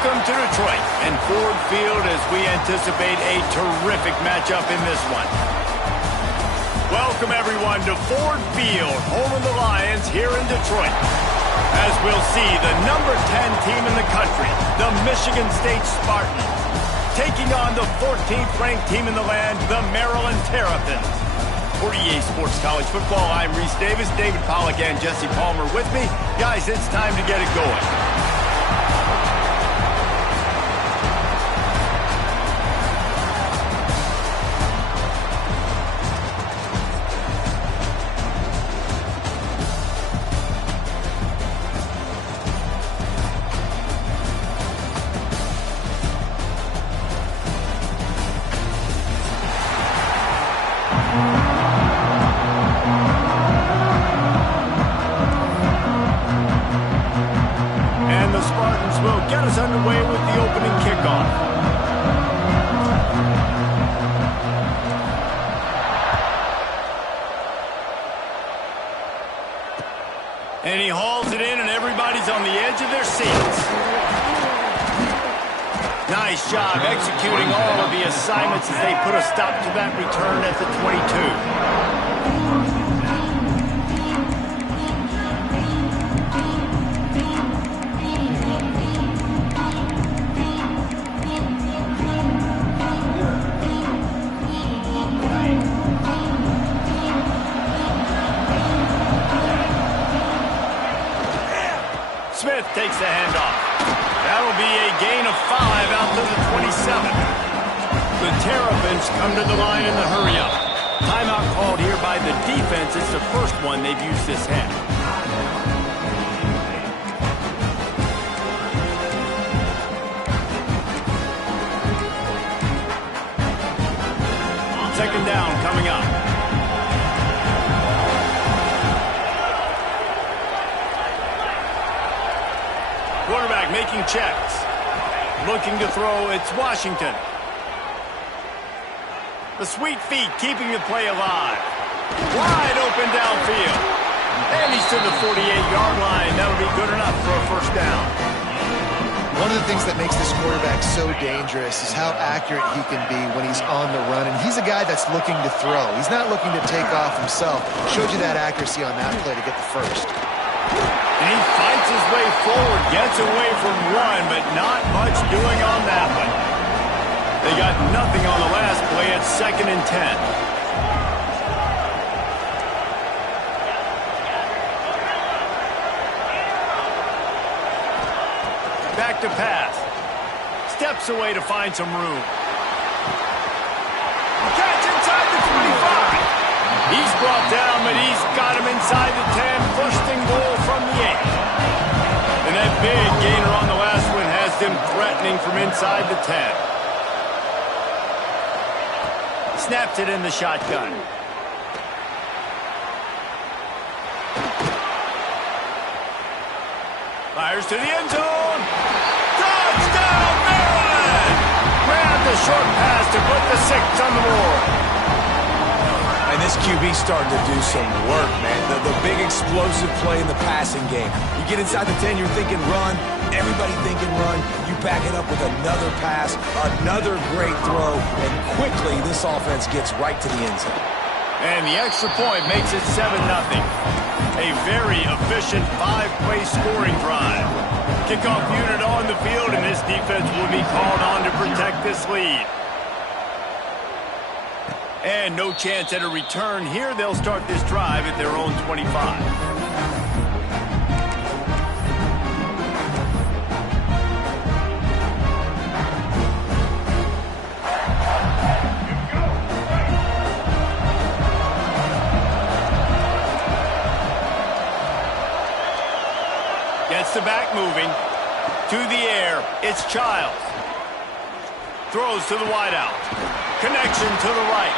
Welcome to Detroit and Ford Field as we anticipate a terrific matchup in this one. Welcome everyone to Ford Field, home of the Lions here in Detroit. As we'll see the number 10 team in the country, the Michigan State Spartans, taking on the 14th ranked team in the land, the Maryland Terrapins. For EA Sports College Football, I'm Reese Davis, David Pollack and Jesse Palmer with me. Guys, it's time to get it going. Underway with the opening kickoff. And he hauls it in, and everybody's on the edge of their seats. Nice job executing all of the assignments as they put a stop to that return at the 22. Smith takes the handoff. That'll be a gain of 5 out to the 27. The Terrapins come to the line in the hurry-up. Timeout called here by the defense. It's the first one they've used this half. Second down coming up. Quarterback making checks. Looking to throw, it's Washington. The sweet feet keeping the play alive. Wide open downfield. And he's to the 48-yard line. That'll be good enough for a first down. One of the things that makes this quarterback so dangerous is how accurate he can be when he's on the run. And he's a guy that's looking to throw. He's not looking to take off himself. Showed you that accuracy on that play to get the first. And he fights his way forward, gets away from one, but not much doing on that one. They got nothing on the last play. It's 2nd and 10. Back to pass. Steps away to find some room. Catch inside the 25. He's brought down, but he's got him inside the 10. First and goal from the 8. And that big gainer on the last one has them threatening from inside the 10. Snaps it in the shotgun. Fires to the end zone. Touchdown, Maryland! Grabbed the short pass to put the 6 on the board. And this QB starting to do some work, man. The big explosive play in the passing game. You get inside the 10, you're thinking run. Everybody thinking run. You back it up with another pass, another great throw, and quickly this offense gets right to the end zone. And the extra point makes it 7-0. A very efficient 5-play scoring drive. Kickoff unit on the field, and this defense will be called on to protect this lead. And no chance at a return here. They'll start this drive at their own 25. Gets the back moving. To the air. It's Childs. Throws to the wideout. Connection to the right.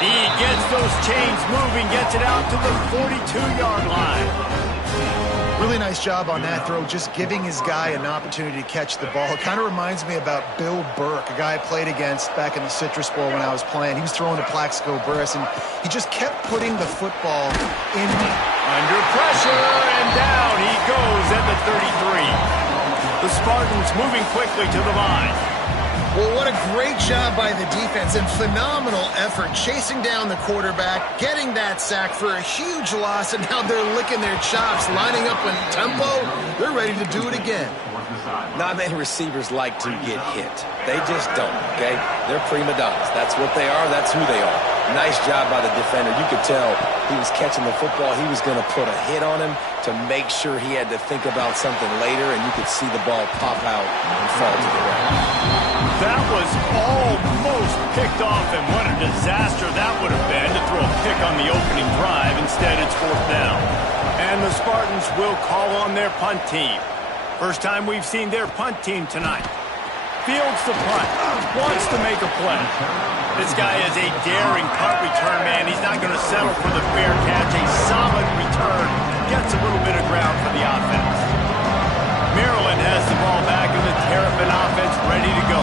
He gets those chains moving, gets it out to the 42-yard line. Really nice job on that throw, just giving his guy an opportunity to catch the ball. It kind of reminds me about Bill Burke, a guy I played against back in the Citrus Bowl when I was playing. He was throwing to Plaxico Burress, and he just kept putting the football in. Under pressure, and down he goes at the 33. The Spartans moving quickly to the line. Well, what a great job by the defense and phenomenal effort chasing down the quarterback, getting that sack for a huge loss, and now they're licking their chops, lining up in tempo. They're ready to do it again. Not many receivers like to get hit. They just don't, okay? They're prima donnas. That's what they are. That's who they are. Nice job by the defender. You could tell he was catching the football. He was going to put a hit on him to make sure he had to think about something later, and you could see the ball pop out and fall to the ground. That was almost picked off, and what a disaster that would have been to throw a pick on the opening drive. Instead, it's 4th down. And the Spartans will call on their punt team. First time we've seen their punt team tonight. Fields the punt. Wants to make a play. This guy is a daring punt return man. He's not going to settle for the fair catch. A solid return. Gets a little bit of ground for the offense. Maryland has the ball back in the Terrapin offense ready to go.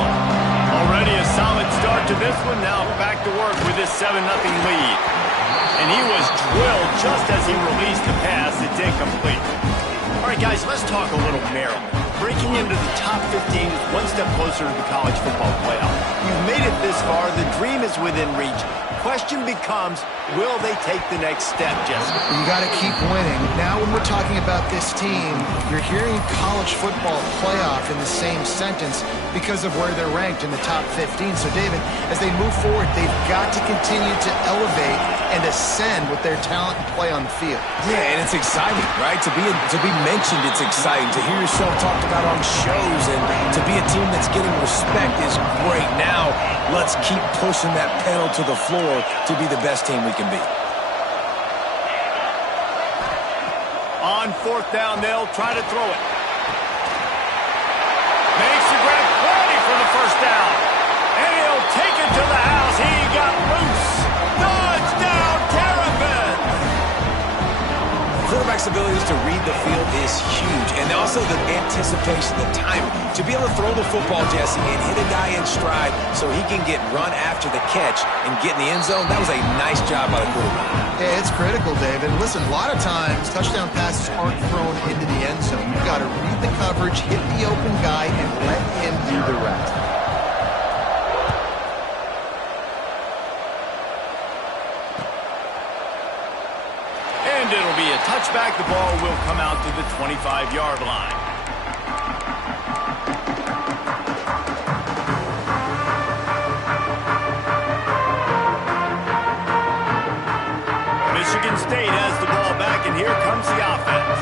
Already a solid start to this one. Now back to work with this 7-0 lead. And he was drilled just as he released the pass. It's incomplete. All right, guys, let's talk a little Maryland. Breaking into the top 15 is one step closer to the college football playoff. You've made it this far. The dream is within reach. Question becomes, will they take the next step, Jesse? You got to keep winning. Now when we're talking about this team, you're hearing college football playoff in the same sentence because of where they're ranked in the top 15. So, David, as they move forward, they've got to continue to elevate and ascend with their talent and play on the field. Yeah, and it's exciting, right? To be mentioned, it's exciting. To hear yourself talked about on shows and to be a team that's getting respect is great. Now, let's keep pushing that pedal to the floor to be the best team we can be. On 4th down, they'll try to throw it. Makes the grab, plenty for the first down. And he'll take it to the house. He got loose. Touchdown, Terrapins! Quarterback's abilities to read the field is huge, and also the anticipation, the timing. To be able to throw the football, Jesse, and hit a guy in stride so he can get run after the catch and get in the end zone, that was a nice job by the quarterback. Yeah, it's critical, David. Listen, a lot of times, touchdown passes aren't thrown into the end zone. You've got to read the coverage, hit the open guy, and let him do the rest. And it'll be a touchback. The ball will come out to the 25-yard line. Michigan State has the ball back, and here comes the offense.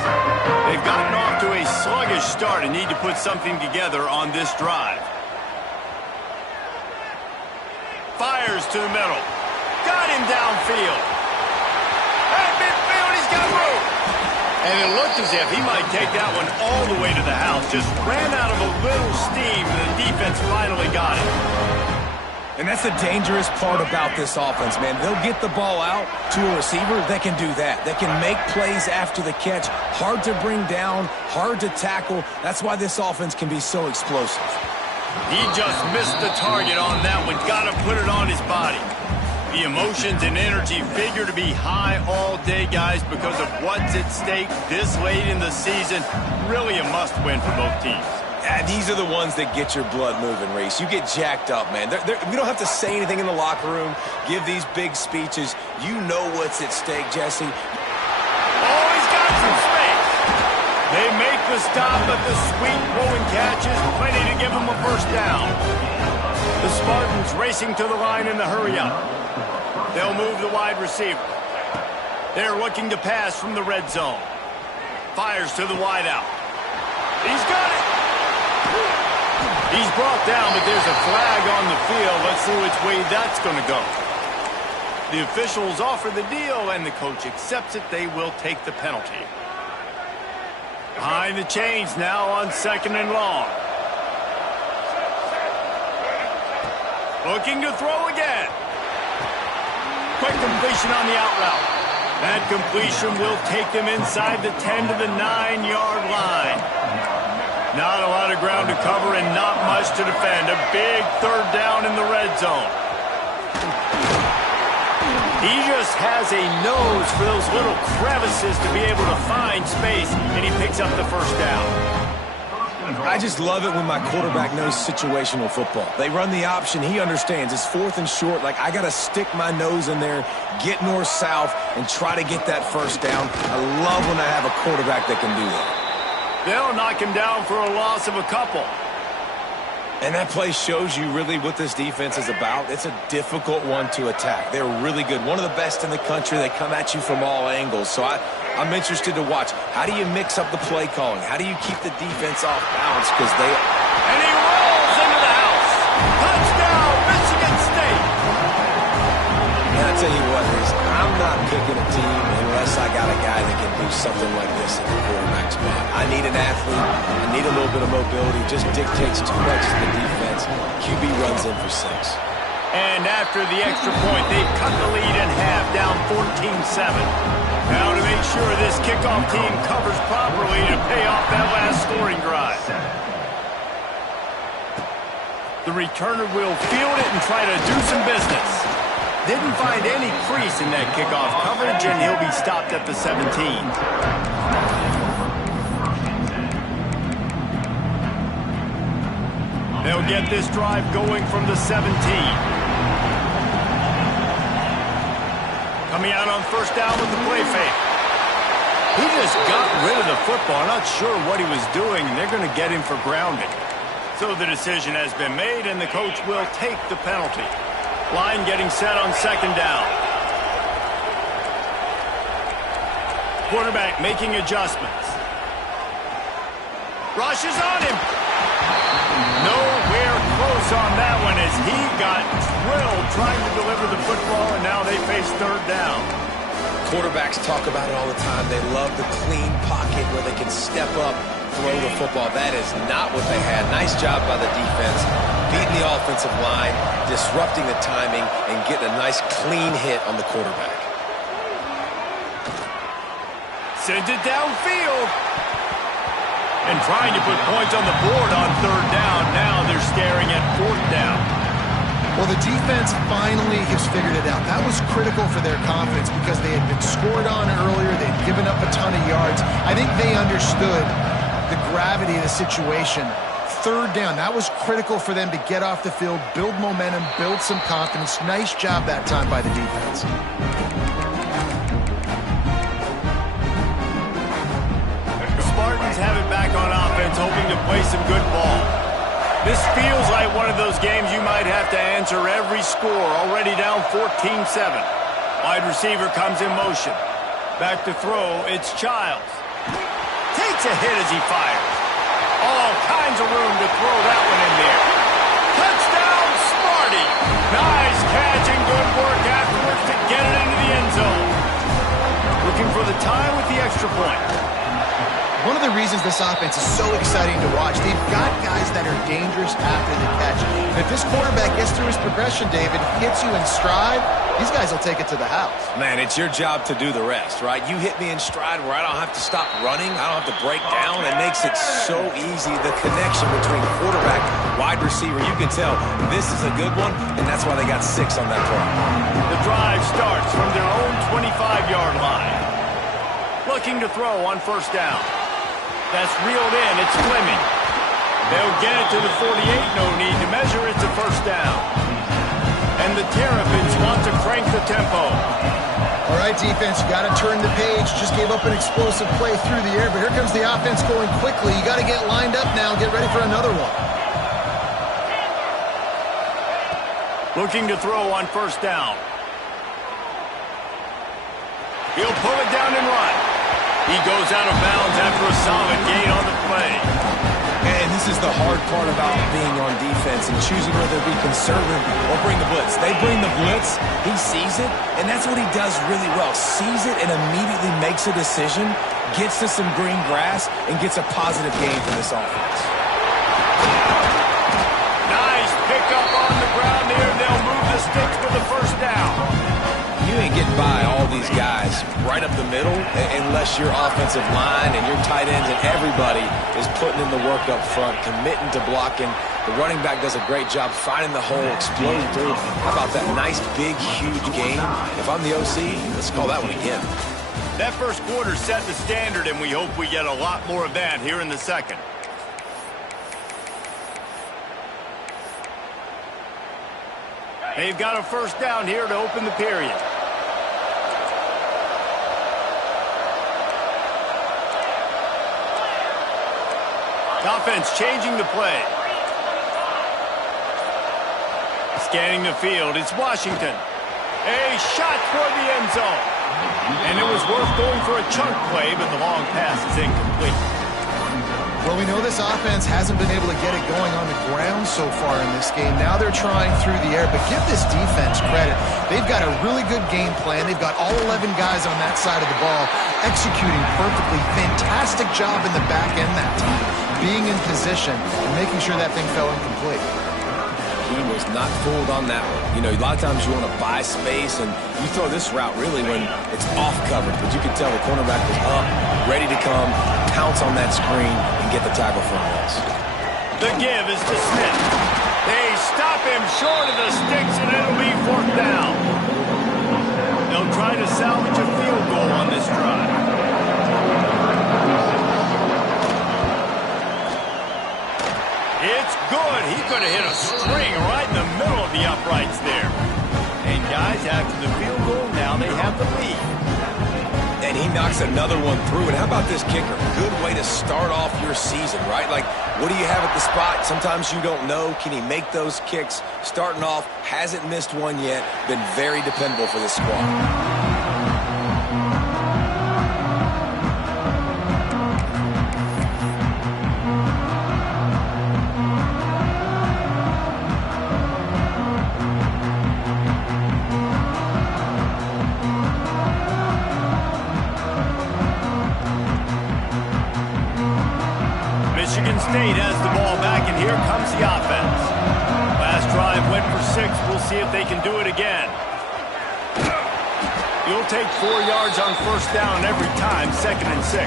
They've gotten off to a sluggish start and need to put something together on this drive. Fires to the middle. Got him downfield. At midfield, he's got room. And it looked as if he might take that one all the way to the house. Just ran out of a little steam, and the defense finally got it. And that's the dangerous part about this offense, man. They'll get the ball out to a receiver. They can do that. They can make plays after the catch. Hard to bring down, hard to tackle. That's why this offense can be so explosive. He just missed the target on that one. Got to put it on his body. The emotions and energy figure to be high all day, guys, because of what's at stake this late in the season. Really a must-win for both teams. These are the ones that get your blood moving, Reese. You get jacked up, man. We don't have to say anything in the locker room, give these big speeches. You know what's at stake, Jesse. Oh, he's got some space. They make the stop, but the sweet throwing catch is plenty to give them a first down. The Spartans racing to the line in the hurry-up. They'll move the wide receiver. They're looking to pass from the red zone. Fires to the wideout. He's got it. He's brought down, but there's a flag on the field. Let's see which way that's going to go. The officials offer the deal, and the coach accepts it. They will take the penalty. Behind the chains now on 2nd and long. Looking to throw again. Quick completion on the out route. That completion will take them inside the 10 to the 9-yard line. Not a lot of ground to cover and not much to defend. A big third down in the red zone. He just has a nose for those little crevices to be able to find space, and he picks up the first down. I just love it when my quarterback knows situational football. They run the option. He understands. It's 4th and short. Like, I got to stick my nose in there, get north-south, and try to get that first down. I love when I have a quarterback that can do that. They'll knock him down for a loss of a couple. And that play shows you really what this defense is about. It's a difficult one to attack. They're really good. One of the best in the country. They come at you from all angles. So I'm interested to watch. How do you mix up the play calling? How do you keep the defense off balance? Because they... And he rolls into the house. Touchdown, Michigan State. And I tell you what, I'm not picking a team unless I got a guy that can do something like this at the quarterback spot. I need an athlete. I need a little bit of mobility. Just dictates too much to the defense. QB runs in for 6. And after the extra point, they've cut the lead in half, down 14-7. Now to make sure this kickoff team covers properly to pay off that last scoring drive. The returner will field it and try to do some business. Didn't find any crease in that kickoff coverage, and he'll be stopped at the 17. They'll get this drive going from the 17. Coming out on first down with the play fake. He just got rid of the football. Not sure what he was doing, and they're going to get him for grounding. So the decision has been made, and the coach will take the penalty. Line getting set on second down. Quarterback making adjustments. Rushes on him. Nowhere close on that one as he got drilled trying to deliver the football, and now they face third down. Quarterbacks talk about it all the time. They love the clean pocket where they can step up, throw the football. That is not what they had. Nice job by the defense, beating the offensive line, disrupting the timing, and getting a nice clean hit on the quarterback. Sends it downfield. And trying to put points on the board on third down. Now they're staring at fourth down. Well, the defense finally has figured it out. That was critical for their confidence because they had been scored on earlier. They had given up a ton of yards. I think they understood the gravity of the situation. Third down, that was critical for them to get off the field, build momentum, build some confidence. Nice job that time by the defense. Spartans have it back on offense, hoping to play some good ball. This feels like one of those games you might have to answer every score. Already down 14-7. Wide receiver comes in motion. Back to throw, it's Childs. Takes a hit as he fires. All kinds of room to throw that one in there. Touchdown, Smarty. Nice catch and good work afterwards to get it into the end zone. Looking for the tie with the extra point. One of the reasons this offense is so exciting to watch, they've got guys that are dangerous after the catch. And if this quarterback gets through his progression, David, hits you in stride, these guys will take it to the house. Man, it's your job to do the rest, right? You hit me in stride where I don't have to stop running. I don't have to break down. It makes it so easy. The connection between quarterback, wide receiver, you can tell this is a good one, and that's why they got 6 on that play. The drive starts from their own 25-yard line. Looking to throw on first down. That's reeled in. It's Fleming. They'll get it to the 48. No need to measure. It's a first down. And the Terrapins want to crank the tempo. All right, defense, you got to turn the page. Just gave up an explosive play through the air, but here comes the offense going quickly. You got to get lined up now. Get ready for another one. Looking to throw on first down. He'll pull it down and run. He goes out of bounds after a solid gain on the play. And this is the hard part about being on defense and choosing whether to be conservative or bring the blitz. They bring the blitz, he sees it, and that's what he does really well. Sees it and immediately makes a decision, gets to some green grass, and gets a positive gain for this offense. Nice pickup on the ground there. They'll move the sticks for the first down. You ain't getting by all these guys right up the middle unless your offensive line and your tight ends and everybody is putting in the work up front, committing to blocking. The running back does a great job finding the hole, exploding through. How about that nice, big, huge game? If I'm the OC, let's call that one again. That first quarter set the standard, and we hope we get a lot more of that here in the second. They've got a first down here to open the period. Offense changing the play. Scanning the field, it's Washington. A shot toward the end zone. And it was worth going for a chunk play, but the long pass is incomplete. Well, we know this offense hasn't been able to get it going on the ground so far in this game. Now they're trying through the air, but give this defense credit. They've got a really good game plan. They've got all 11 guys on that side of the ball executing perfectly. Fantastic job in the back end that time, being in position and making sure that thing fell incomplete. He was not fooled on that one. You know, a lot of times you want to buy space, and you throw this route really when it's off coverage. But you could tell the cornerback was up, ready to come, pounce on that screen, and get the tackle for a loss. The give is to Smith. They stop him short of the sticks, and it'll be fourth down. They'll try to salvage a field goal on this drive. It's good. He could have hit a string right in the middle of the uprights there. And guys, after the field goal, now they have the lead. And he knocks another one through. And how about this kicker? Good way to start off your season, right? Like, what do you have at the spot? Sometimes you don't know. Can he make those kicks? Starting off, hasn't missed one yet. Been very dependable for this squad. Michigan State has the ball back, and here comes the offense. Last drive went for 6. We'll see if they can do it again. You'll take 4 yards on first down every time, 2nd and 6.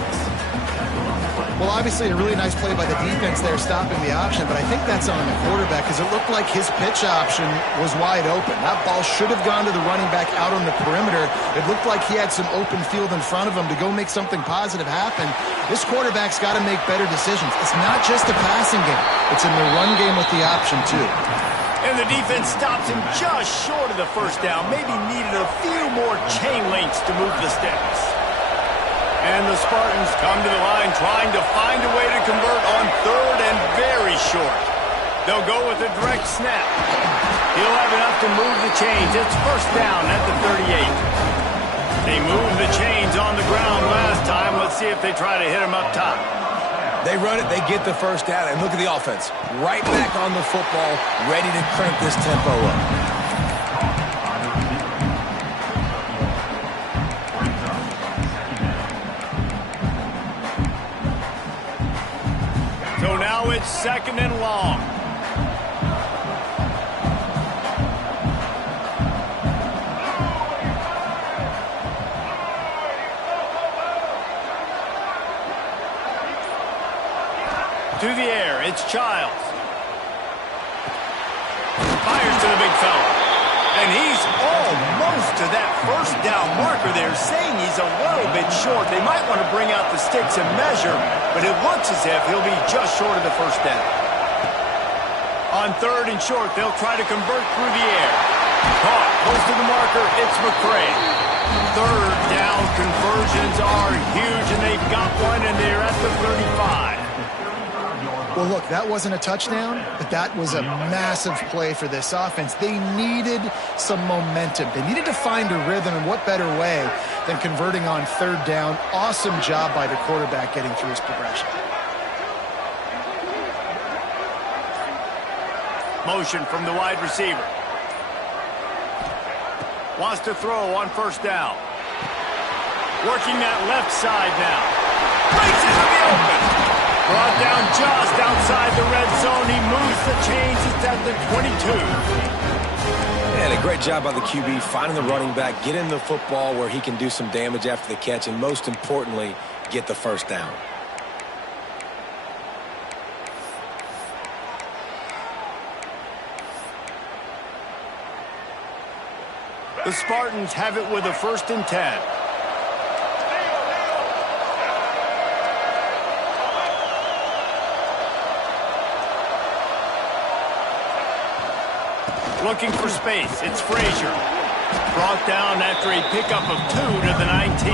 Well, obviously a really nice play by the defense there, stopping the option, but I think that's on the quarterback because it looked like his pitch option was wide open. That ball should have gone to the running back out on the perimeter. It looked like he had some open field in front of him to go make something positive happen. This quarterback's got to make better decisions. It's not just a passing game. It's in the run game with the option, too. And the defense stops him just short of the first down. Maybe needed a few more chain links to move the sticks. And the Spartans come to the line trying to find a way to convert on 3rd and very short. They'll go with a direct snap. He'll have enough to move the chains. It's first down at the 38. They moved the chains on the ground last time. Let's see if they try to hit him up top. They run it, they get the first down, and look at the offense. Right back on the football, ready to crank this tempo up. So now it's 2nd and long. To the air, it's Childs. Fires to the big fella. And he's almost to that first down marker there, saying he's a little bit short. They might want to bring out the sticks and measure, but it looks as if he'll be just short of the first down. On 3rd and short, they'll try to convert through the air. Caught, close to the marker, it's McCray. 3rd down conversions are huge, and they've got one, and they're at the 35. Well, look, that wasn't a touchdown, but that was a massive play for this offense. They needed some momentum. They needed to find a rhythm, and what better way than converting on 3rd down. Awesome job by the quarterback getting through his progression. Motion from the wide receiver. Wants to throw on first down. Working that left side now. Breaks into the open. Brought down just outside the red zone. He moves the chains. It's at the 22. And a great job by the QB finding the running back, getting the football where he can do some damage after the catch, and most importantly, get the first down. The Spartans have it with a 1st and 10. Looking for space. It's Frazier. Brought down after a pickup of 2 to the 19.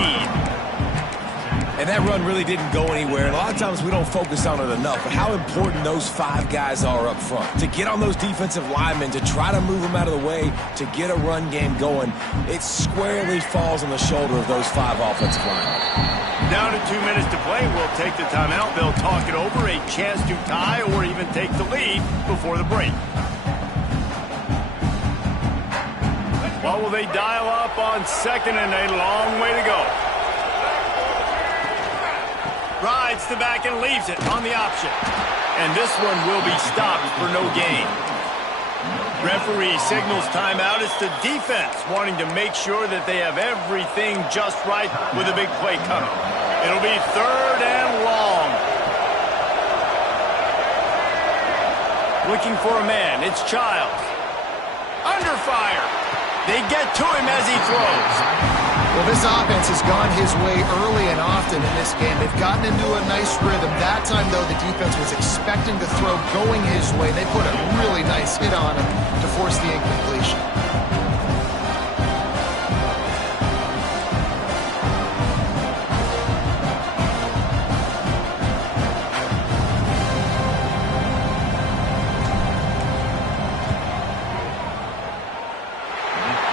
And that run really didn't go anywhere. And a lot of times we don't focus on it enough, but how important those 5 guys are up front. To get on those defensive linemen, to try to move them out of the way, to get a run game going, it squarely falls on the shoulder of those 5 offensive linemen. Down to 2 minutes to play. We'll take the timeout. They'll talk it over. A chance to tie or even take the lead before the break. What will they dial up on second and a long way to go? Rides the back and leaves it on the option. And this one will be stopped for no gain. Referee signals timeout. It's the defense wanting to make sure that they have everything just right with a big play coming. It'll be 3rd and long. Looking for a man. It's Childs. Under fire. They get to him as he throws. Well, this offense has gone his way early and often in this game. They've gotten into a nice rhythm. That time, though, the defense was expecting the throw going his way. They put a really nice hit on him to force the incompletion.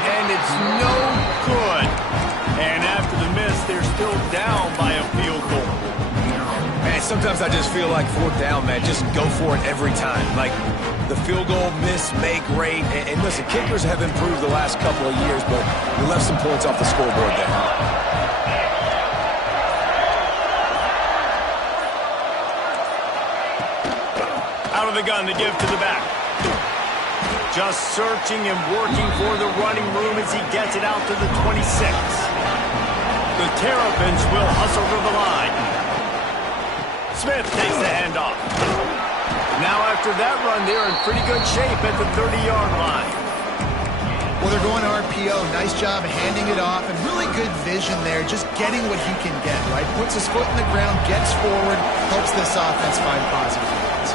And it's no good. And after the miss, they're still down by a field goal. Man, sometimes I just feel like 4th down, man, just go for it every time. Like the field goal miss, make rate. And listen, kickers have improved the last couple of years, but we left some points off the scoreboard there. Out of the gun to give to the back. Just searching and working for the running room as he gets it out to the 26. The Terrapins will hustle to the line. Smith takes the handoff. Now after that run, they're in pretty good shape at the 30-yard line. Well, they're going RPO. Nice job handing it off, and really good vision there, just getting what he can get, right? Puts his foot in the ground, gets forward, helps this offense find positive yards.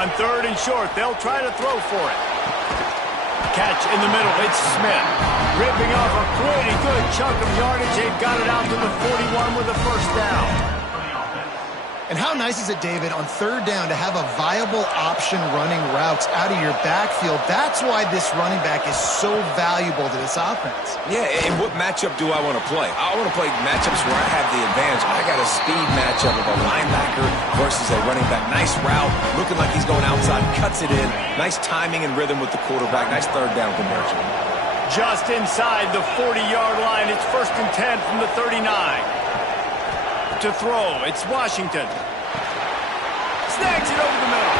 On 3rd and short, they'll try to throw for it. Catch in the middle, it's Smith. Ripping off a pretty good chunk of yardage. They've got it out to the 41 with a 1st down. And how nice is it, David, on 3rd down to have a viable option running routes out of your backfield? That's why this running back is so valuable to this offense. Yeah, and what matchup do I want to play? I want to play matchups where I have the advantage. I got a speed matchup of a linebacker versus a running back. Nice route, looking like he's going outside, cuts it in. Nice timing and rhythm with the quarterback. Nice 3rd down conversion. Just inside the 40-yard line, it's 1st and 10 from the 39. To throw, it's Washington. Snags it over the middle.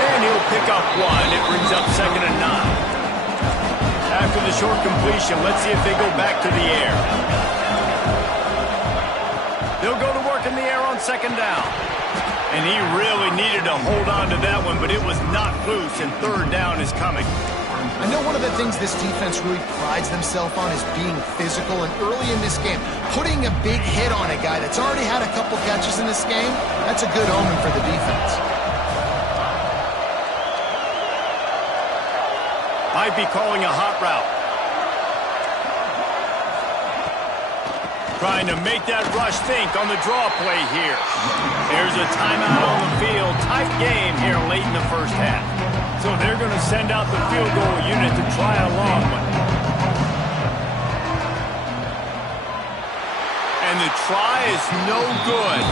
And he'll pick up 1. It brings up 2nd and 9. After the short completion, let's see if they go back to the air. They'll go to work in the air on 2nd down. And he really needed to hold on to that one, but it was not loose, and 3rd down is coming. I know one of the things this defense really prides themselves on is being physical, and early in this game, putting a big hit on a guy that's already had a couple catches in this game, that's a good omen for the defense. Might be calling a hot route. Trying to make that rush think on the draw play here. There's a timeout on the field. Tight game here late in the 1st half. So they're going to send out the field goal unit to try a long one. And the try is no good.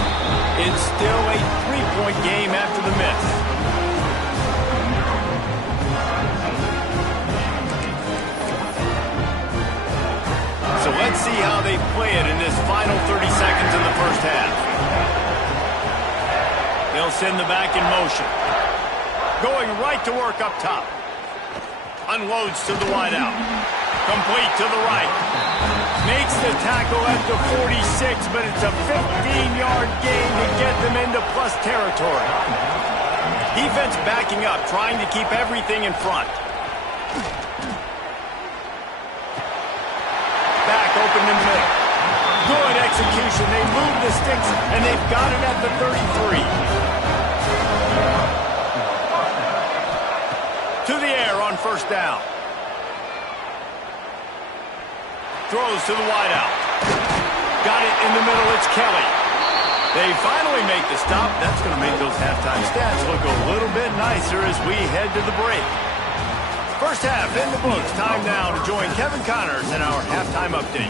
It's still a 3-point game after the miss. So let's see how they play it in this final 30 seconds in the 1st half. They'll send the back in motion. Going right to work up top. Unloads to the wideout. Complete to the right. Makes the tackle at the 46, but it's a 15-yard gain to get them into plus territory. Defense backing up, trying to keep everything in front. Back open in the middle. Good execution. They move the sticks, and they've got it at the 33. To the air on first down. Throws to the wideout. Got it in the middle. It's Kelly. They finally make the stop. That's going to make those halftime stats look a little bit nicer as we head to the break. First half in the books. Time now to join Kevin Connors in our halftime update.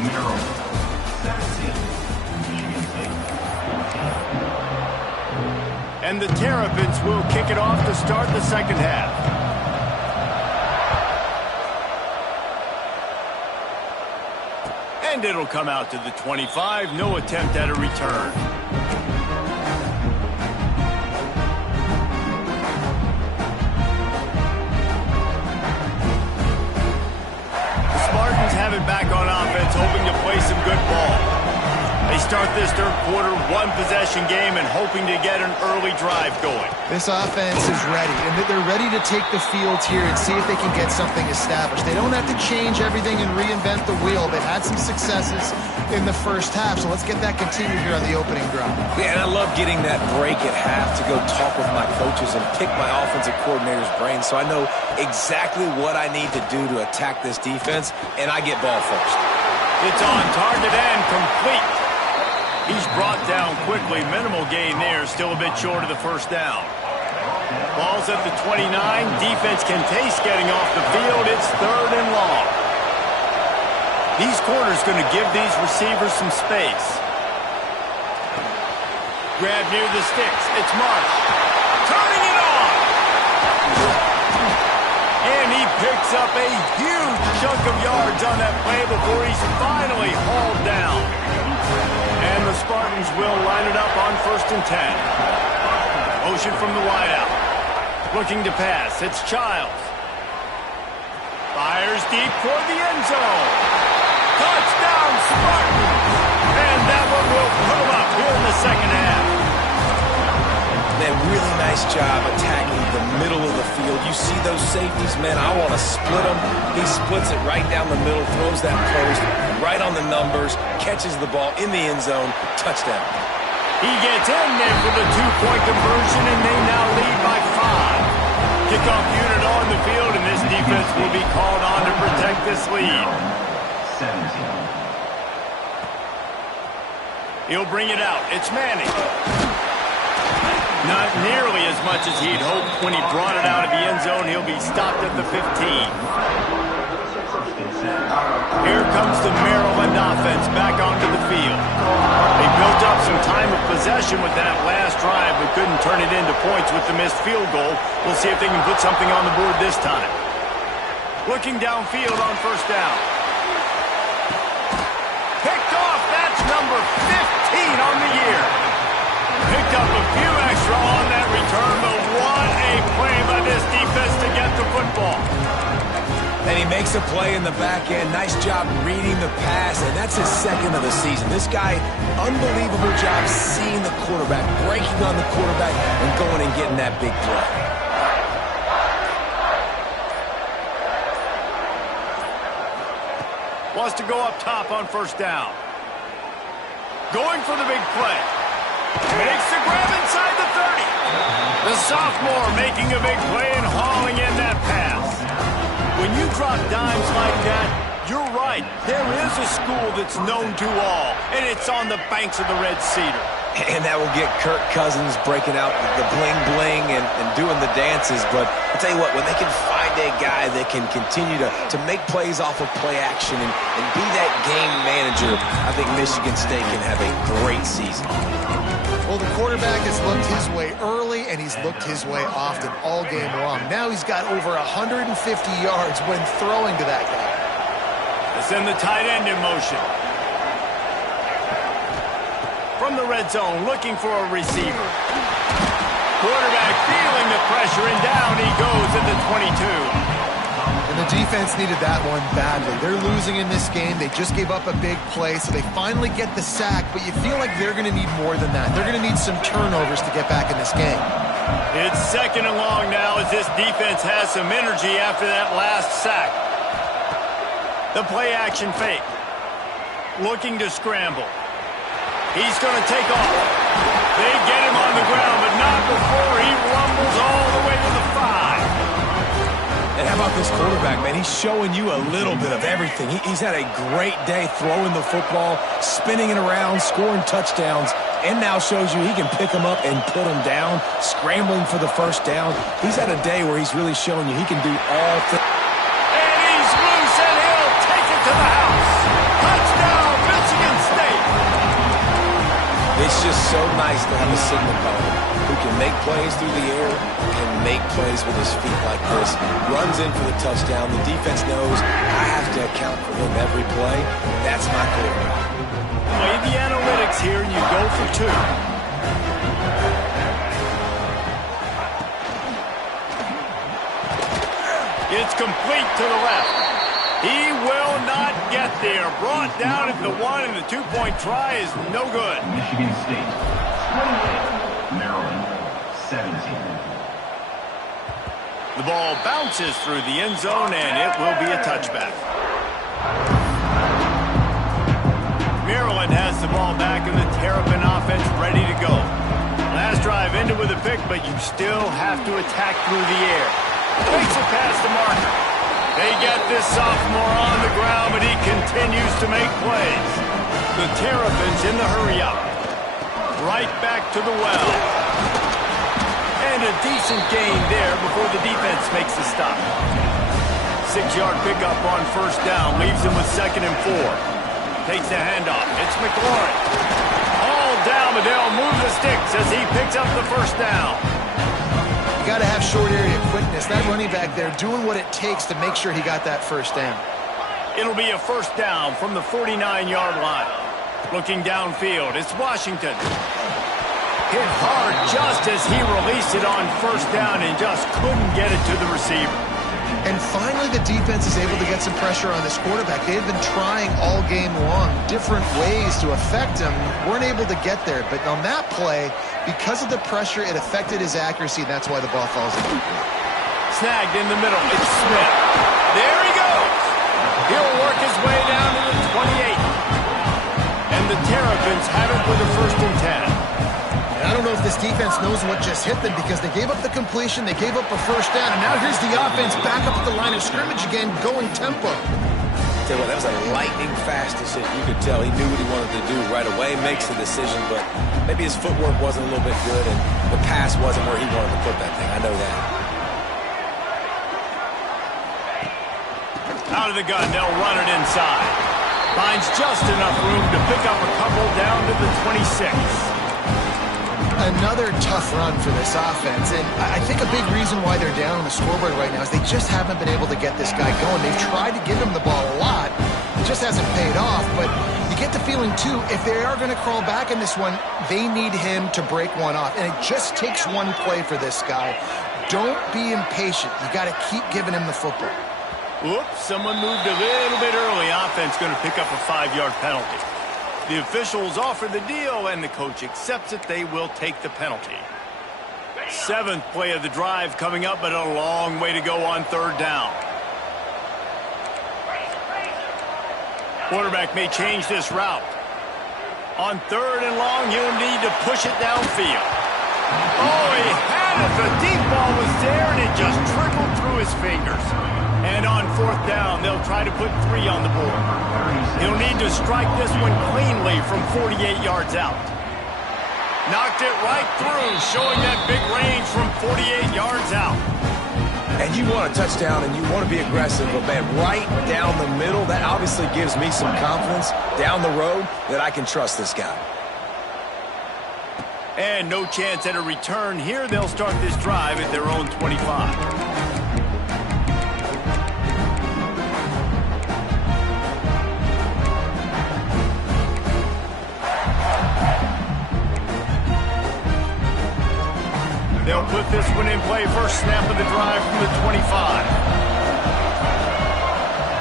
And the Terrapins will kick it off to start the second half. And it'll come out to the 25. No attempt at a return. Have it back on offense, hoping to play some good ball. They start this third quarter, one-possession game, and hoping to get an early drive going. This offense is ready, and they're ready to take the field here and see if they can get something established. They don't have to change everything and reinvent the wheel. They've had some successes in the first half, so let's get that continued here on the opening drive. Yeah, and I love getting that break at half to go talk with my coaches and pick my offensive coordinator's brain so I know exactly what I need to do to attack this defense, and I get ball first. It's on target and complete. He's brought down quickly. Minimal gain there, still a bit short of the first down. Ball's at the 29. Defense can taste getting off the field. It's third and long. These corners going to give these receivers some space. Grab near the sticks. It's Marsh. Turning it on. And he picks up a huge chunk of yards on that play before he's finally hauled down. And the Spartans will line it up on 1st and 10. Motion from the wideout. Looking to pass. It's Childs. Fires deep toward the end zone. Touchdown, Spartans! And that one will put them up here in the second half. Man, really nice job attacking the middle of the field. You see those safeties, man, I want to split them. He splits it right down the middle, throws that post right on the numbers, catches the ball in the end zone, touchdown. He gets in there for the two-point conversion, and they now lead by 5. Kickoff unit on the field, and this defense will be called on to protect this lead. 17. He'll bring it out. It's Manning. Not nearly as much as he'd hoped when he brought it out of the end zone. He'll be stopped at the 15. Here comes the Maryland offense back onto the field. They built up some time of possession with that last drive, but couldn't turn it into points with the missed field goal. We'll see if they can put something on the board this time. Looking downfield on first down. Picked off. That's number 15 on the year. Picked up a few extra on that return, but what a play by this defense to get the football. And he makes a play in the back end. Nice job reading the pass, and that's his second of the season. This guy, unbelievable job seeing the quarterback, breaking on the quarterback, and going and getting that big play. Wants to go up top on first down. Going for the big play. Makes the grab inside the 30. The sophomore making a big play and hauling in that pass. When you drop dimes like that, you're right. There is a school that's known to all, and it's on the banks of the Red Cedar. And that will get Kirk Cousins breaking out the bling-bling and doing the dances. But I'll tell you what, when they can find a guy that can continue to make plays off of play action and be that game manager, I think Michigan State can have a great season. Well, the quarterback has looked his way early, and he's looked his way often all game long. Now he's got over 150 yards when throwing to that guy. They send the tight end in motion. From the red zone, looking for a receiver. Quarterback feeling the pressure, and down he goes at the 22. And the defense needed that one badly. They're losing in this game. They just gave up a big play, so they finally get the sack, but you feel like they're going to need more than that. They're going to need some turnovers to get back in this game. It's second and long now as this defense has some energy after that last sack. The play action fake. Looking to scramble. He's going to take off. They get him on the ground, but not before he rumbles all the way to the 5. And how about this quarterback, man? He's showing you a little bit of everything. He's had a great day throwing the football, spinning it around, scoring touchdowns, and now shows you he can pick them up and put them down, scrambling for the first down. He's had a day where he's really showing you he can do all things. And he's loose, and he'll take it to the house. Touchdown, Michigan State. It's just so nice to have a signal caller who can make plays through the air, can make plays with his feet like this, runs in for the touchdown. The defense knows I have to account for him every play. That's my quarterback. Play the analytics here, and you go for 2. It's complete to the left. He will not get there. Brought down at the 1, and the 2-point try is no good. Michigan State, 28. Maryland, 17. The ball bounces through the end zone, and it will be a touchback. Maryland has the ball back, and the Terrapin offense ready to go. Last drive ended with a pick, but you still have to attack through the air. Takes it past the marker. They get this sophomore on the ground, but he continues to make plays. The Terrapins in the hurry-up. Right back to the well. And a decent gain there before the defense makes the stop. 6-yard pickup on first down. Leaves him with 2nd and 4. Takes the handoff. It's McLaurin. All down, but they'll move the sticks as he picks up the first down. You got to have short area quickness. That running back there doing what it takes to make sure he got that first down. It'll be a first down from the 49-yard line. Looking downfield, it's Washington. Hit hard just as he released it on first down and just couldn't get it to the receiver. And finally, the defense is able to get some pressure on this quarterback. They've been trying all game long different ways to affect him. Weren't able to get there. But on that play, because of the pressure, it affected his accuracy, and that's why the ball falls in. Snagged in the middle. It's Smith. There he goes. He'll work his way down to the 28. And the Terrapins have it with a 1st and 10. I don't know if this defense knows what just hit them because they gave up the completion, they gave up a first down, and now here's the offense back up at the line of scrimmage again, going tempo. Tell you what, that was a lightning-fast decision. You could tell he knew what he wanted to do right away, makes the decision, but maybe his footwork wasn't a little bit good, and the pass wasn't where he wanted to put that thing. I know that. Out of the gun, they'll run it inside. Finds just enough room to pick up a couple down to the 26. Another tough run for this offense, and I think a big reason why they're down on the scoreboard right now is they just haven't been able to get this guy going. They've tried to give him the ball a lot. It just hasn't paid off, but you get the feeling, too, if they are going to crawl back in this one, they need him to break one off, and it just takes one play for this guy. Don't be impatient. You got to keep giving him the football. Oops, someone moved a little bit early. Offense going to pick up a 5-yard penalty. The officials offer the deal, and the coach accepts it. They will take the penalty. 7th play of the drive coming up, but a long way to go on 3rd down. Quarterback may change this route. On 3rd and long, he'll need to push it downfield. Oh, he had it. The deep ball was there, and it just trickled through his fingers. And on 4th down, they'll try to put 3 on the board. He'll need to strike this one cleanly from 48 yards out. Knocked it right through, showing that big range from 48 yards out. And you want a touchdown and you want to be aggressive, but man, right down the middle, that obviously gives me some confidence down the road that I can trust this guy. And no chance at a return here. They'll start this drive at their own 25. They'll put this one in play. First snap of the drive from the 25.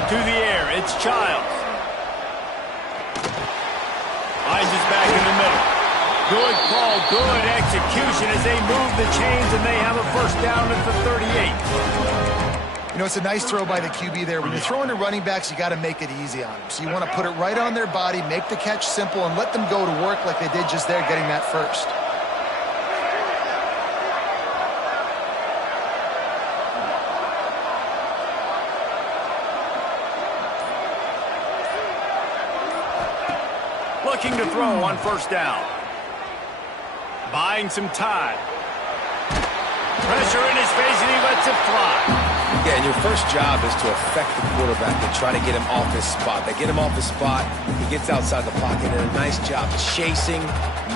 To the air, it's Childs. Finds his back in the middle. Good call, good execution as they move the chains, and they have a first down at the 38. You know, it's a nice throw by the QB there. When you're throwing to running backs, you got to make it easy on them. So you want to put it right on their body, make the catch simple, and let them go to work like they did just there, getting that first. Looking to throw on first down. Buying some time. Pressure in his face, and he lets it fly. Yeah, and your first job is to affect the quarterback and try to get him off his spot. They get him off his spot, he gets outside the pocket, and a nice job chasing,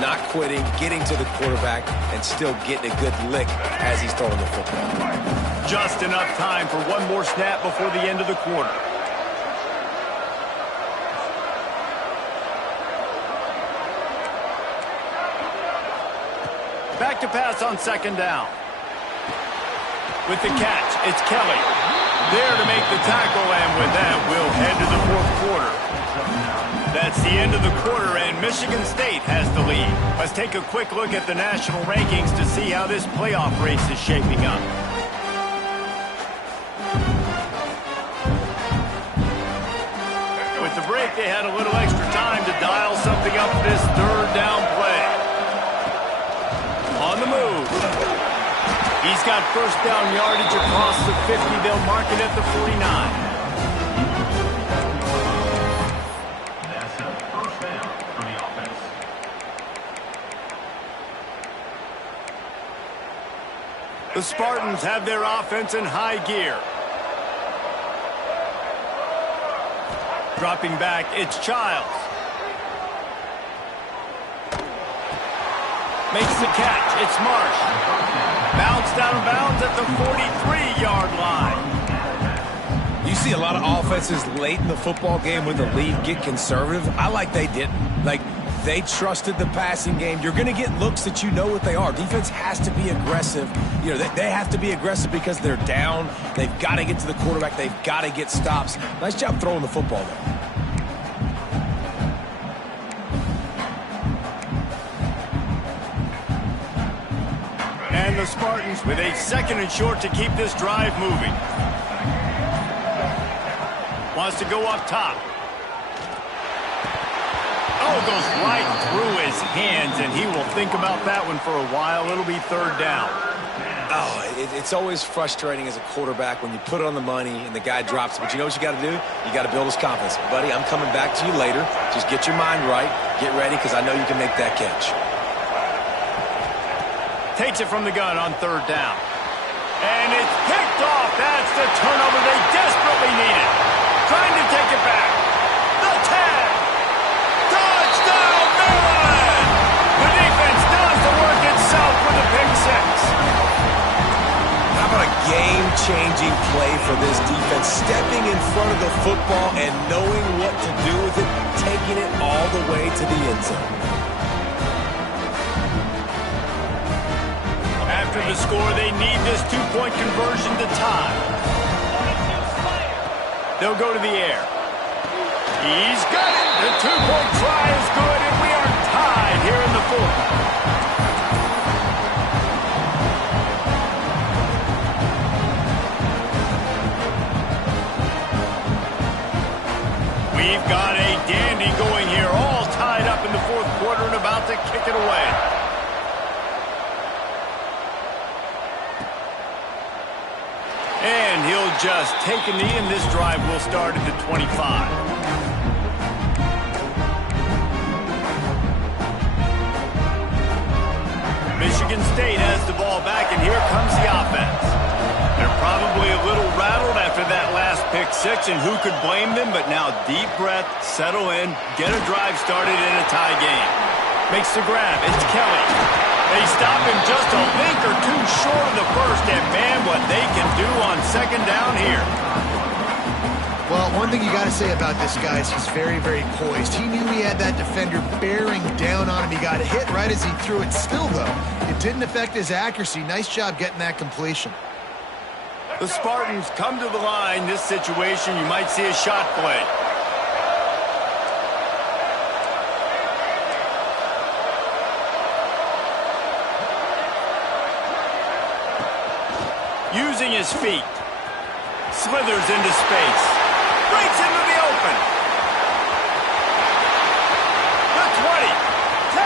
not quitting, getting to the quarterback, and still getting a good lick as he's throwing the football. Just enough time for one more snap before the end of the quarter. Back to pass on second down. With the catch, it's Kelly. There to make the tackle, and with that, we'll head to the fourth quarter. That's the end of the quarter, and Michigan State has the lead. Let's take a quick look at the national rankings to see how this playoff race is shaping up. With the break, they had a little extra time to dial something up for this third down play. On the move. He's got first down yardage across the 50. They'll mark it at the 49. That's a first down for the offense. The Spartans have their offense in high gear. Dropping back, it's Childs. Makes the catch, it's Marsh. Bounced out of bounds at the 43-yard line. You see a lot of offenses late in the football game with the lead get conservative. I like they didn't. Like, they trusted the passing game. You're going to get looks that you know what they are. Defense has to be aggressive. You know, they have to be aggressive because they're down. They've got to get to the quarterback. They've got to get stops. Nice job throwing the football, though. And the Spartans with a second and short to keep this drive moving. Wants to go up top. Oh, goes right through his hands, and he will think about that one for a while. It'll be third down. Oh, it's always frustrating as a quarterback when you put it on the money and the guy drops it. But you know what you got to do? You got to build his confidence. Buddy, I'm coming back to you later. Just get your mind right. Get ready, because I know you can make that catch. Takes it from the gun on third down. And it's picked off. That's the turnover they desperately needed. Trying to take it back. The tag. Touchdown, Maryland! The defense does the work itself with a pick six. How about a game-changing play for this defense? Stepping in front of the football and knowing what to do with it, taking it all the way to the end zone. After the score, they need this two-point conversion to tie. They'll go to the air. He's got it. The two-point try is good, and we are tied here in the fourth. We've got a dandy going here, all tied up in the fourth quarter and about to kick it away. And he'll just take a knee, and this drive will start at the 25. Michigan State has the ball back, and here comes the offense. They're probably a little rattled after that last pick six, and who could blame them? But now deep breath, settle in, get a drive started in a tie game. Makes the grab. It's Kelly. They stop him just a link or two short of the first, and man, what they can do on second down here. Well, one thing you got to say about this guy is he's very, very poised. He knew he had that defender bearing down on him. He got hit right as he threw it. Still, though, it didn't affect his accuracy. Nice job getting that completion. The Spartans come to the line. This situation, you might see a shot play. Using his feet. Slithers into space. Breaks into the open. The 20. 10.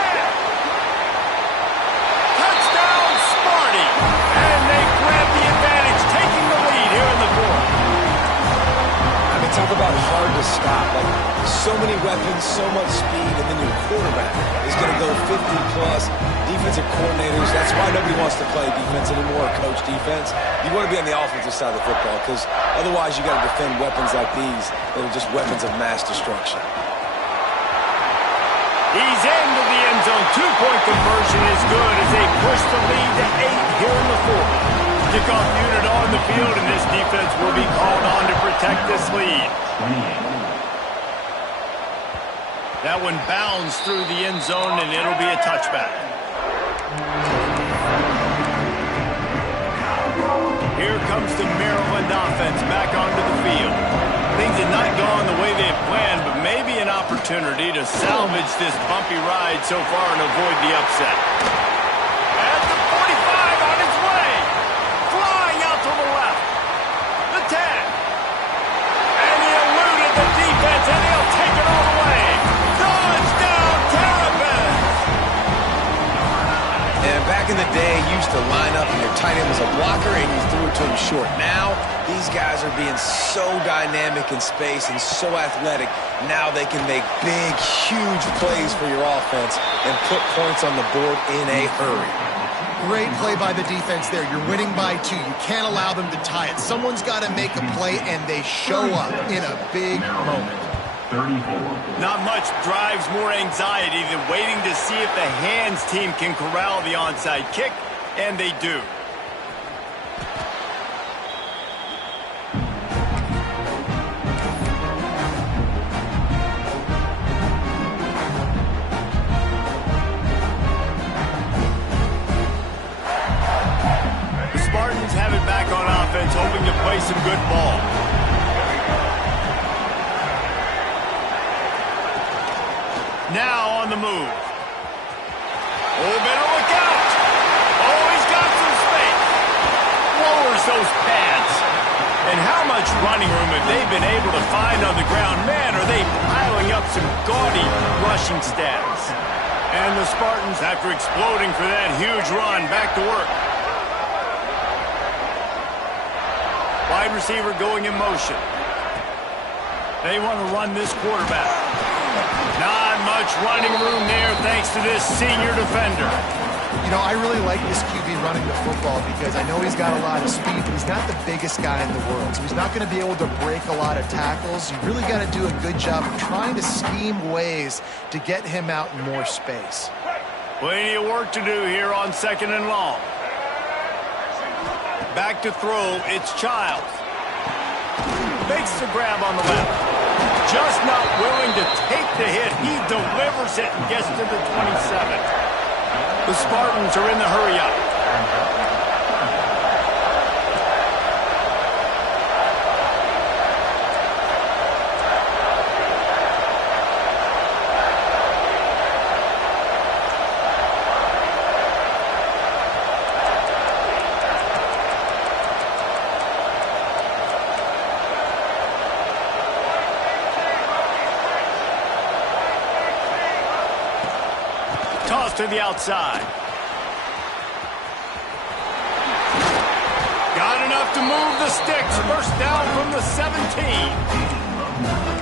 Touchdown, Sparty. And they grab the advantage, taking the lead here in the fourth. I mean, talk about hard to stop. Like, so many weapons, so much speed, and then your quarterback is going to go 50-plus. Defensive coordinators, that's why nobody wants to play defense anymore or coach defense. You want to be on the offensive side of the football because otherwise you got to defend weapons like these that are just weapons of mass destruction. He's into the end zone. Two-point conversion is good as they push the lead to 8 here in the fourth. Kickoff unit on the field, and this defense will be called on to protect this lead. That one bounds through the end zone, and it'll be a touchback. Here comes the Maryland offense back onto the field. Things had not gone the way they had planned, but maybe an opportunity to salvage this bumpy ride so far and avoid the upset. At the 45 on its way. Flying out to the left. The 10. And he eluded the defense, and he'll take it all the way. Touchdown, Terrapins! And back in the day, you used to line up and your tight end was a blocker and you threw it to him short. Now, these guys are being so dynamic in space and so athletic. Now they can make big, huge plays for your offense and put points on the board in a hurry. Great play by the defense there. You're winning by 2. You can't allow them to tie it. Someone's got to make a play, and they show up in a big moment. 34. Not much drives more anxiety than waiting to see if the hands team can corral the onside kick, and they do. The Spartans have it back on offense, hoping to play some good ball. Now on the move. Oh, better look out. Oh, he's got some space. Lowers those pads. And how much running room have they been able to find on the ground? Man, are they piling up some gaudy rushing stats. And the Spartans, after exploding for that huge run, back to work. Wide receiver going in motion. They want to run this quarterback. Not much running room there thanks to this senior defender. You know, I really like this QB running the football because I know he's got a lot of speed, but he's not the biggest guy in the world. So he's not going to be able to break a lot of tackles. You really got to do a good job of trying to scheme ways to get him out in more space. Plenty of work to do here on 2nd and long. Back to throw, it's Childs. Makes the grab on the left. Just not willing to take the hit. He delivers it and gets to the 27. The Spartans are in the hurry-up. Toss to the outside. Got enough to move the sticks. First down from the 17.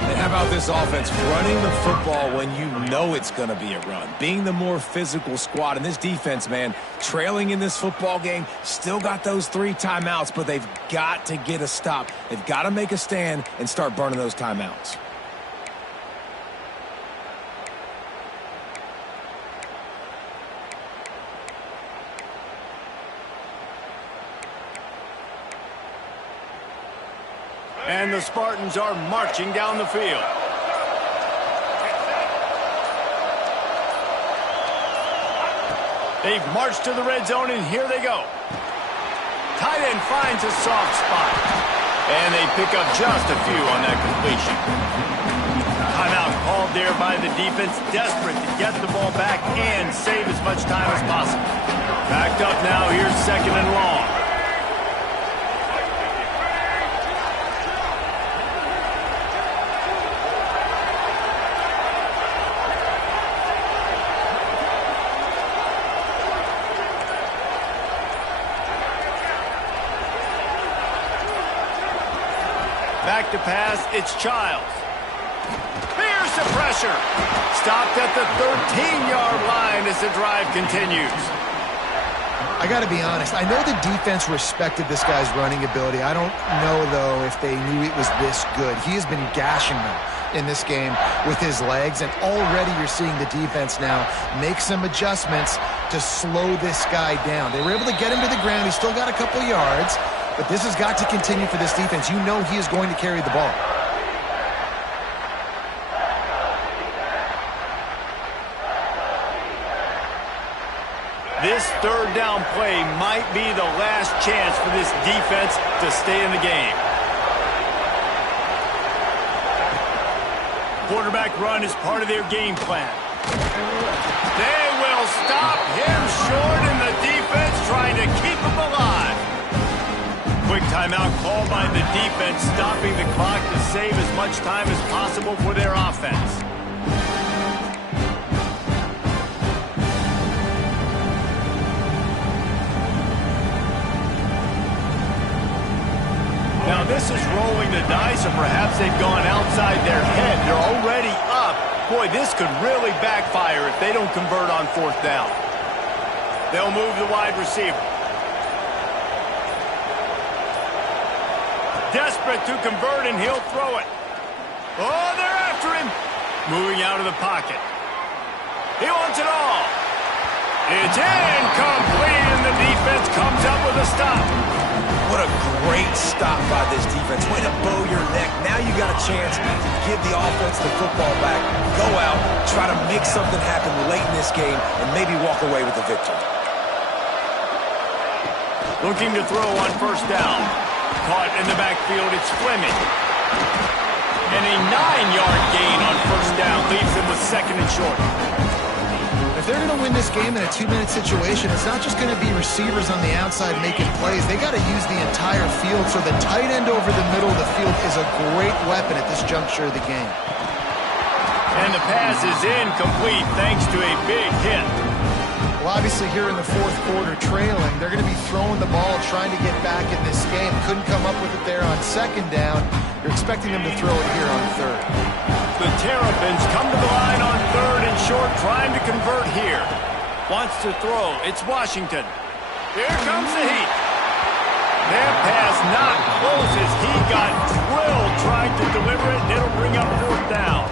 And how about this offense running the football when you know it's going to be a run? Being the more physical squad. And this defense, man, trailing in this football game, still got those 3 timeouts, but they've got to get a stop. They've got to make a stand and start burning those timeouts. And the Spartans are marching down the field. They've marched to the red zone, and here they go. Tight end finds a soft spot. And they pick up just a few on that completion. Timeout called there by the defense, desperate to get the ball back and save as much time as possible. Backed up now, here's 2nd and long. it's Childs. Here's the pressure. Stopped at the 13-yard line as the drive continues. I got to be honest. I know the defense respected this guy's running ability. I don't know, though, if they knew it was this good. He has been gashing them in this game with his legs, and already you're seeing the defense now make some adjustments to slow this guy down. They were able to get him to the ground. He's still got a couple yards, but this has got to continue for this defense. You know he is going to carry the ball. This third down play might be the last chance for this defense to stay in the game. Quarterback run is part of their game plan. They will stop him short, and the defense trying to keep him alive. Quick timeout called by the defense, stopping the clock to save as much time as possible for their offense. Now this is rolling the dice, or perhaps they've gone outside their head. They're already up. Boy, this could really backfire if they don't convert on fourth down. They'll move the wide receiver. Desperate to convert, and he'll throw it. Oh, they're after him. Moving out of the pocket. He wants it all. It's incomplete, and the defense comes up with a stop. What a great stop by this defense. Way to bow your neck. Now you got a chance to give the offense the football back, go out, try to make something happen late in this game, and maybe walk away with the victory. Looking to throw on first down. Caught in the backfield, it's Fleming. And a 9-yard gain on first down leaves him with second and short. If they're going to win this game in a 2-minute situation, it's not just going to be receivers on the outside making plays. They got to use the entire field, so the tight end over the middle of the field is a great weapon at this juncture of the game. And the pass is incomplete thanks to a big hit. Well, obviously here in the fourth quarter trailing, they're going to be throwing the ball, trying to get back in this game. Couldn't come up with it there on second down. You're expecting them to throw it here on third. The Terrapins come to the line on third and short, trying to convert here. Wants to throw. It's Washington. Here comes the heat. Their pass not close as he got drilled trying to deliver it, and it'll bring up fourth down.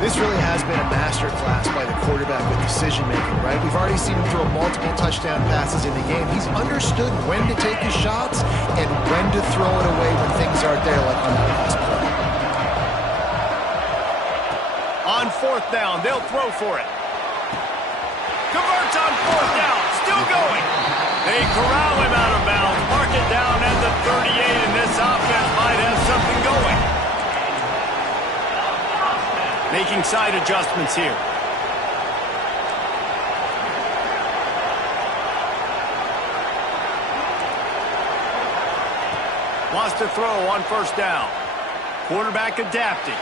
This really has been a masterclass by the quarterback with decision-making, right? We've already seen him throw multiple touchdown passes in the game. He's understood when to take his shots and when to throw it away when things aren't there, like on that last play. On fourth down, they'll throw for it. Converts on fourth down, still going. They corral him out of bounds, mark it down at the 38, and this offense might have something going. Making side adjustments here. Wants to throw on first down. Quarterback adapting.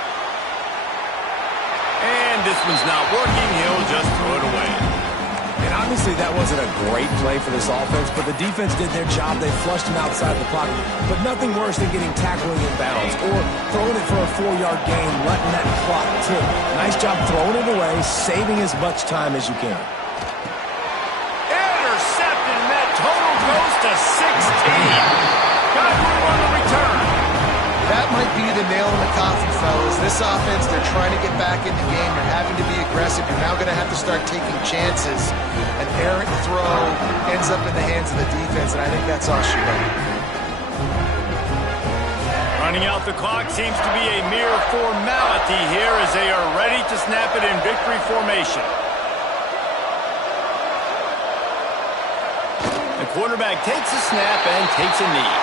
And this one's not working. He'll just throw it away. And obviously that wasn't a great play for this offense, but the defense did their job. They flushed him outside the pocket. But nothing worse than getting tackling in bounds or throwing it for a 4-yard gain, letting that clock tick. Nice job throwing it away, saving as much time as you can. Intercepted, and that total goes to 16. Got room on the return. That might be the nail in the coffin, fellas. This offense, they're trying to get back in the game. You're having to be aggressive. You're now going to have to start taking chances. An errant throw ends up in the hands of the defense, and I think that's all she wrote. Running out the clock seems to be a mere formality here as they are ready to snap it in victory formation. The quarterback takes a snap and takes a knee.